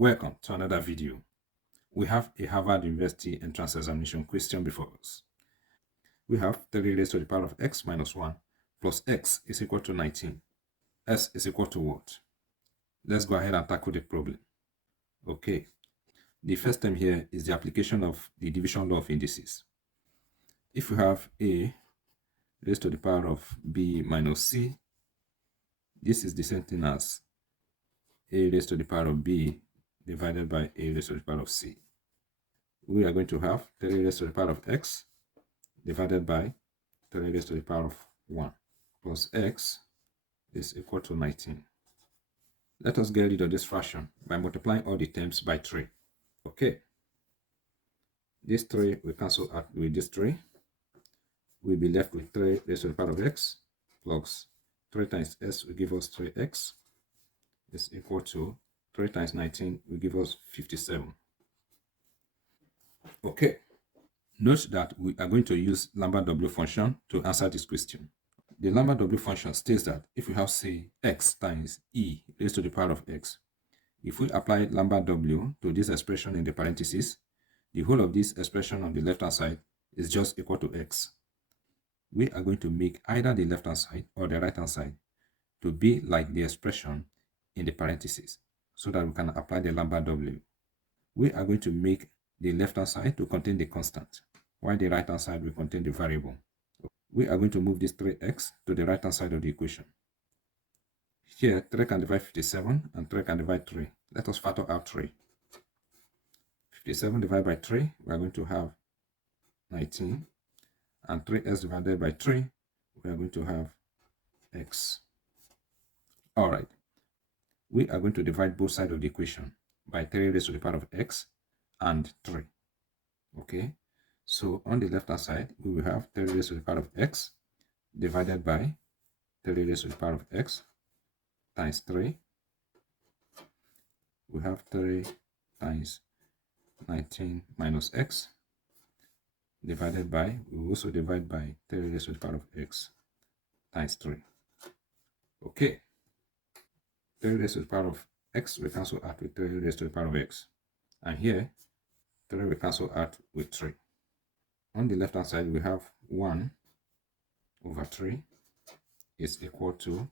Welcome to another video. We have a Harvard University entrance examination question before us. We have 3 raised to the power of x minus 1 plus x is equal to 19. S is equal to what? Let's go ahead and tackle the problem. Okay. The first term here is the application of the division law of indices. If we have a raised to the power of b minus c, this is the same thing as a raised to the power of b divided by a raised to the power of c. We are going to have 3 raised to the power of x divided by 3 raised to the power of 1 plus x is equal to 19. Let us get rid of this fraction by multiplying all the terms by 3. Okay. This 3 will cancel out with this 3. We'll be left with 3 raised to the power of x plus 3 times s will give us 3x is equal to 3 times 19 will give us 57. Okay. Note that we are going to use Lambert W function to answer this question. The Lambert W function states that if we have, say, x times e raised to the power of x, if we apply Lambert W to this expression in the parentheses, the whole of this expression on the left-hand side is just equal to x. We are going to make either the left-hand side or the right-hand side to be like the expression in the parentheses so that we can apply the Lambert W. We are going to make the left-hand side to contain the constant, while the right-hand side will contain the variable. We are going to move this 3x to the right-hand side of the equation. Here, 3 can divide 57 and 3 can divide 3. Let us factor out 3. 57 divided by 3, we are going to have 19. And 3x divided by 3, we are going to have x. All right. We are going to divide both sides of the equation by 3 raised to the power of x and 3. Okay. So on the left-hand side, we will have 3 raised to the power of x divided by 3 raised to the power of x times 3. We have 3 times 19 minus x divided by, we will also divide by 3 raised to the power of x times 3. Okay. 3 raised to the power of x will cancel out with 3 raised to the power of x. And here, 3 will cancel out with 3. On the left-hand side, we have 1 over 3 is equal to,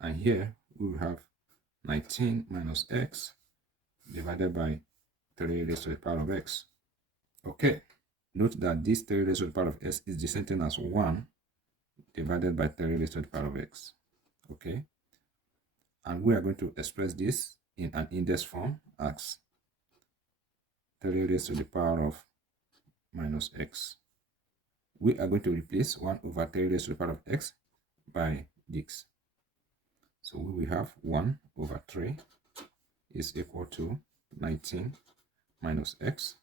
and here we will have 19 minus x divided by 3 raised to the power of x. Okay. Note that this 3 raised to the power of x is the same thing as 1 divided by 3 raised to the power of x. Okay. And we are going to express this in an index form as 3 raised to the power of minus x. We are going to replace 1 over 3 raised to the power of x by this. So we will have 1 over 3 is equal to 19 minus x.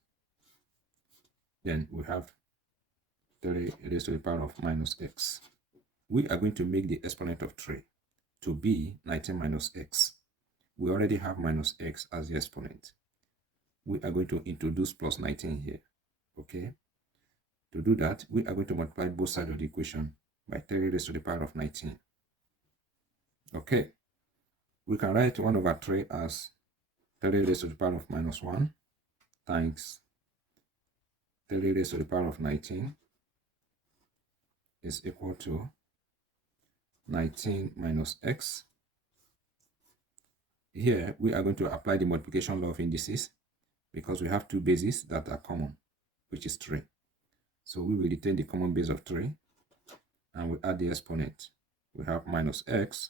Then we have 3 raised to the power of minus x. We are going to make the exponent of 3 to be 19 minus x. We already have minus x as the exponent. We are going to introduce plus 19 here. Okay. To do that, we are going to multiply both sides of the equation by 3 raised to the power of 19. Okay. We can write 1 over 3 as 3 raised to the power of minus 1 times 3 raised to the power of 19 is equal to 19 minus x. Here, we are going to apply the multiplication law of indices because we have two bases that are common, which is 3. So we will retain the common base of 3 and we add the exponent. We have minus x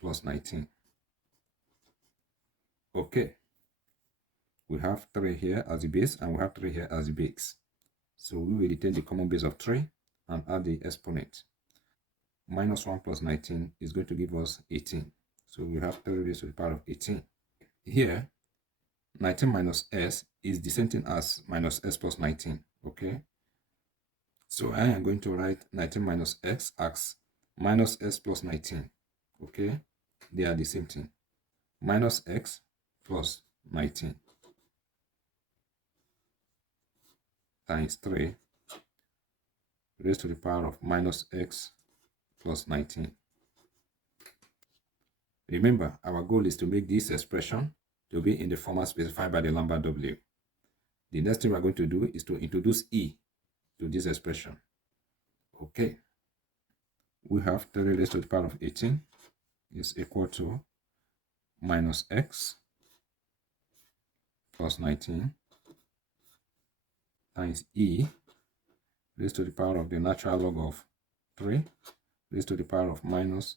plus 19. Okay. We have 3 here as the base and we have 3 here as the base. So we will retain the common base of 3 and add the exponent. Minus 1 plus 19 is going to give us 18. So we have 3 raised to the power of 18. Here, 19 minus s is the same thing as minus s plus 19. Okay. So I am going to write 19 minus x as minus s plus 19. Okay. They are the same thing. Minus x plus 19 times 3 raised to the power of minus x plus 19. Remember, our goal is to make this expression they'll be in the format specified by the Lambda W. The next thing we're going to do is to introduce E to this expression. Okay. We have 3 raised to the power of 18 is equal to minus x plus 19 times E raised to the power of the natural log of 3 raised to the power of minus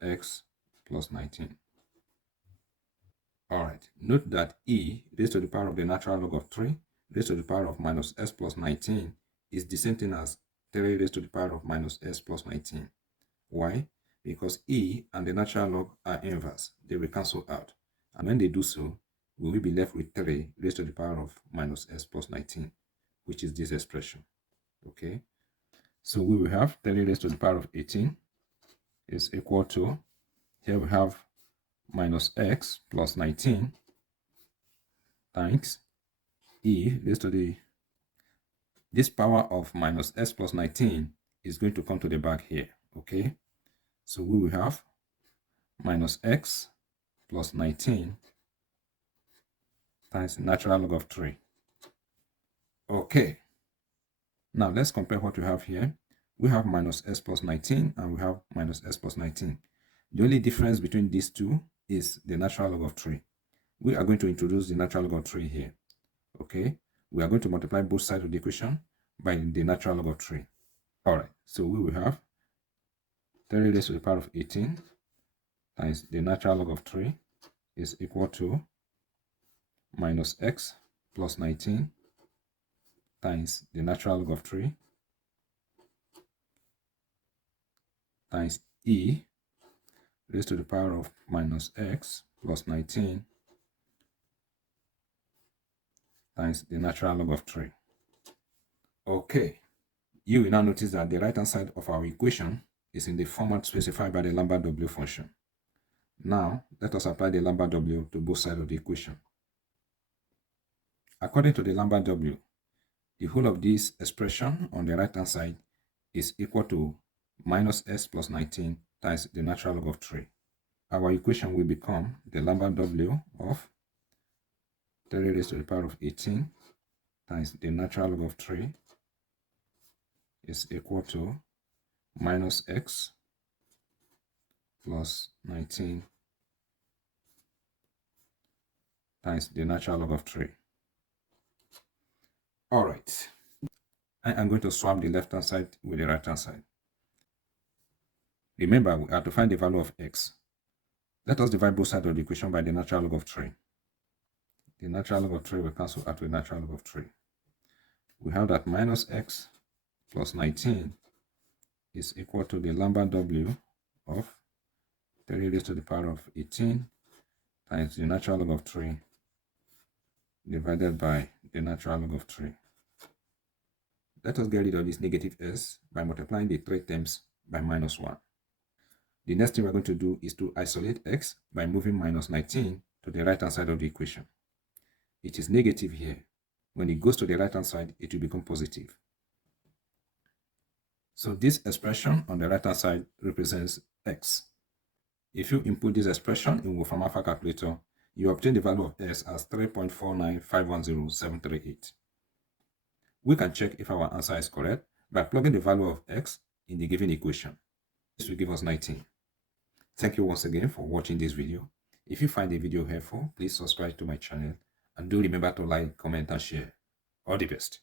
x plus 19. Alright, note that E raised to the power of the natural log of 3 raised to the power of minus s plus 19 is the same thing as 3 raised to the power of minus s plus 19. Why? Because E and the natural log are inverse. They will cancel out. And when they do so, we will be left with 3 raised to the power of minus s plus 19, which is this expression. Okay? So we will have 3 raised to the power of 18 is equal to, here we have minus x plus 19 times E raised to the, this power of minus s plus 19 is going to come to the back here. Okay, so we will have minus x plus 19 times the natural log of 3. Okay, now let's compare what we have here. We have minus s plus 19 and we have minus s plus 19. The only difference between these two is the natural log of 3. We are going to introduce the natural log of 3 here. Okay, we are going to multiply both sides of the equation by the natural log of 3. Alright, so we will have 3 raised to the power of 18 times the natural log of 3 is equal to minus x plus 19 times the natural log of 3 times E raised to the power of minus x plus 19 times the natural log of 3. Okay, you will now notice that the right hand side of our equation is in the format specified by the Lambda W function. Now, let us apply the Lambda W to both sides of the equation. According to the Lambda W, the whole of this expression on the right hand side is equal to minus s plus 19 times the natural log of 3. Our equation will become the Lambda W of 3 raised to the power of 18 times the natural log of 3 is equal to minus x plus 19 times the natural log of 3. Alright, I am going to swap the left hand side with the right hand side. Remember, we have to find the value of x. Let us divide both sides of the equation by the natural log of 3. The natural log of 3 will cancel out with natural log of 3. We have that minus x plus 19 is equal to the Lambda W of 3 raised to the power of 18 times the natural log of 3 divided by the natural log of 3. Let us get rid of this negative s by multiplying the 3 terms by minus 1. The next thing we're going to do is to isolate x by moving minus 19 to the right hand side of the equation. It is negative here. When it goes to the right hand side, it will become positive. So this expression on the right hand side represents x. If you input this expression in Wolfram Alpha calculator, you obtain the value of s as 3.49510,738. We can check if our answer is correct by plugging the value of x in the given equation. This will give us 19. Thank you once again for watching this video. If you find the video helpful, please subscribe to my channel and do remember to like, comment and share. All the best.